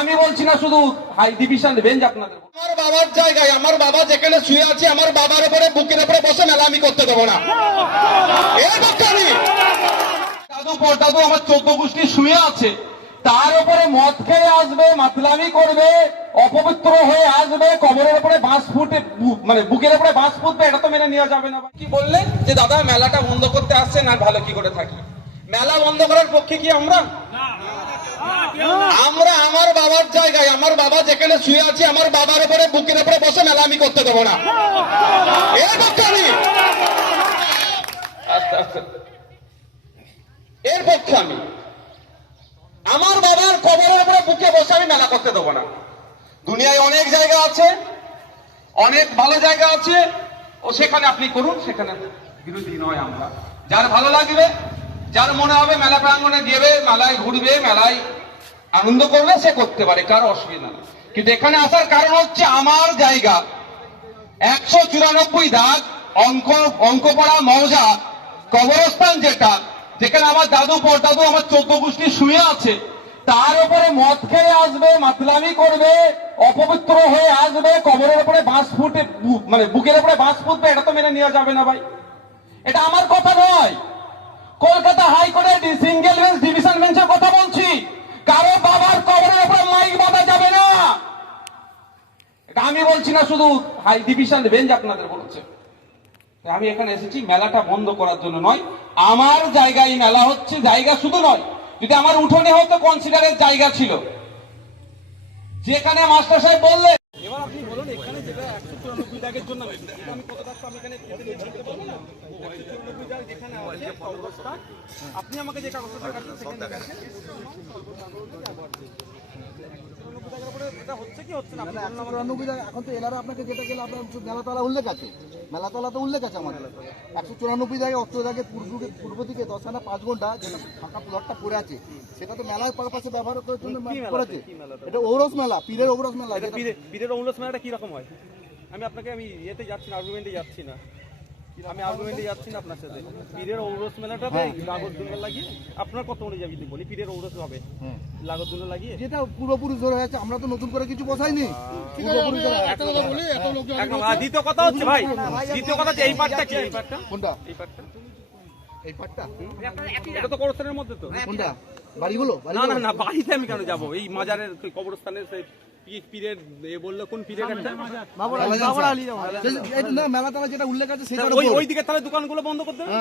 আমি বলছি না শুধু হাই ডিভিশন বেঞ্চ আপনাদের। আমার বাবার জায়গায় আমার বাবা যেখানে শুয়ে আছে আমার বাবার উপরে বুকের উপরে বসে মেলা আমি করতে দেবো না। এই পক্ষে আমি দাদু পরদাদু আমার 14 গোষ্ঠী শুয়ে আছে, তার উপরে মদ খেয়ে আসবে, মাতলামি করবে, অপবিত্র হয়ে আসবে, কবরের উপরে বাঁশ ফুটে মানে বুকের উপরে বাঁশ ফুটবে, এটা তো মেনে নেওয়া যাবে না। কি বললেন যে দাদা মেলাটা বন্ধ করতে আসছেন, আর ভালো কি করে থাকি? মেলা বন্ধ করার পক্ষে কি আমরা? আমার বাবার জায়গায় আমার বাবা যেখানে শুয়ে আছে আমার বাবার উপরে বুকের উপরে বসে মেলা আমি করতে দেবো না। এই পক্ষে আমি আস্তে আস্তে এর পক্ষে আমি আমার বাবার কবরের উপরে বুকে বসে আমি মেলা করতে দেবো না। দুনিয়ায় অনেক জায়গা আছে, অনেক ভালো জায়গা আছে, ও সেখানে আপনি করুন, সেখানে বিরোধী নয় আমরা। যার ভালো লাগবে, যার মনে হবে মেলা প্রাঙ্গণে গেবে, মেলায় ঘুরবে, মেলায় আনন্দ করবে, সে করতে পারে, কারো অসুবিধা নেই। কিন্তু এখানে আসার কারণ হচ্ছে আমার জায়গা 194 দাগ অঙ্কপাড়া মৌজা কবরস্থান, যেখানে আমার দাদু পরদাদু আমার 14 গোষ্ঠী শুয়ে আছে, তার উপরে মদ খেয়ে আসবে, মাতলামি করবে, অপবিত্র হয়ে আসবে, কবরের উপরে বাঁশ ফুটে মানে বুকের উপরে বাঁশ ফুটবে, এটা তো মেনে নেওয়া যাবে না ভাই। এটা আমার কথা নয়, কলকাতা হাইকোর্টের সিঙ্গেল বেঞ্চ ডিভিশন বেঞ্চের কথা বলছি। কারো বাবার কবরের উপরে মাইক বাঁধা যাবে না। এটা আমি বলছি না শুধু হাই ডিভিশন বেঞ্চ আপনাদের বলছে। আমি এখানে এসেছি মেলাটা বন্ধ করার জন্য নয়, আমার জায়গায় মেলা হচ্ছে, জায়গা শুধু নয়, যদি আমার উঠোনে হয়তো কনসিডারের জায়গা ছিল, যেখানে মাস্টার সাহেব বললেন। এবার আপনি বলুন এখানে যেটা 194 দাগের জন্য আমি কত দাগ আমি এখানে লিখতে পারবো না? 194 দাগ যেখানে আছে অবস্থা, আপনি আমাকে যে কাগজটা দেখাচ্ছেন সেখানে দেখাচ্ছেন 194 দাগের উপরে এটা হচ্ছে কি হচ্ছে না? 194 দাগ এখন তো এলারা আপনাকে যেটা গেলে আপনার মেলাতলা উল্লেখ আছে, মেলাতলাতে উল্লেখ আছে আমাদের 194 দাগে অস্ত্র দাগে পূর্ব দিকে 10 আনা 5 ঘন্টা যেটা ফাঁকা প্লটটা পড়ে আছে, সেটা তো মেলার পারপাসে ব্যবহার করার জন্য করেছে। এটা ঔরস মেলা, পীরের ঔরস মেলা। পীরের ঔরস মেলাটা কি রকম হয়? আমি ইয়েতে যাচ্ছি না, আর্গুমেন্টে যাচ্ছি না, আপনার সাথে। পীরের ঔরস মেলাটাতে লাগত দুর্গা লাগিয়ে আপনার কত অনুযায়ী যদি বলি পীরের ঔরস হবে লাগত দুর্গা লাগিয়ে, যেটা পূর্বপুরুষ ধরে আছে, আমরা তো নতুন করে কিছু বসাইনি। দ্বিতীয় কথা হচ্ছে ভাই, দ্বিতীয় কথা হচ্ছে এই পার্টটা কি? এই পার্টটা কোনটা? এই পার্টটা এই পাটটা এটা তো কবরস্থানের মধ্যে তো। কোনটা? বাড়িগুলো? না বাড়িতে আমি কেন যাবো? এই মাজারের কবরস্থানের সেই পীরের এ বললো কোন পীরের একটা না মেলাতলা যেটা উল্লেখ আছে সেটা ওই দিকে তাহলে দোকানগুলো বন্ধ করতে হবে।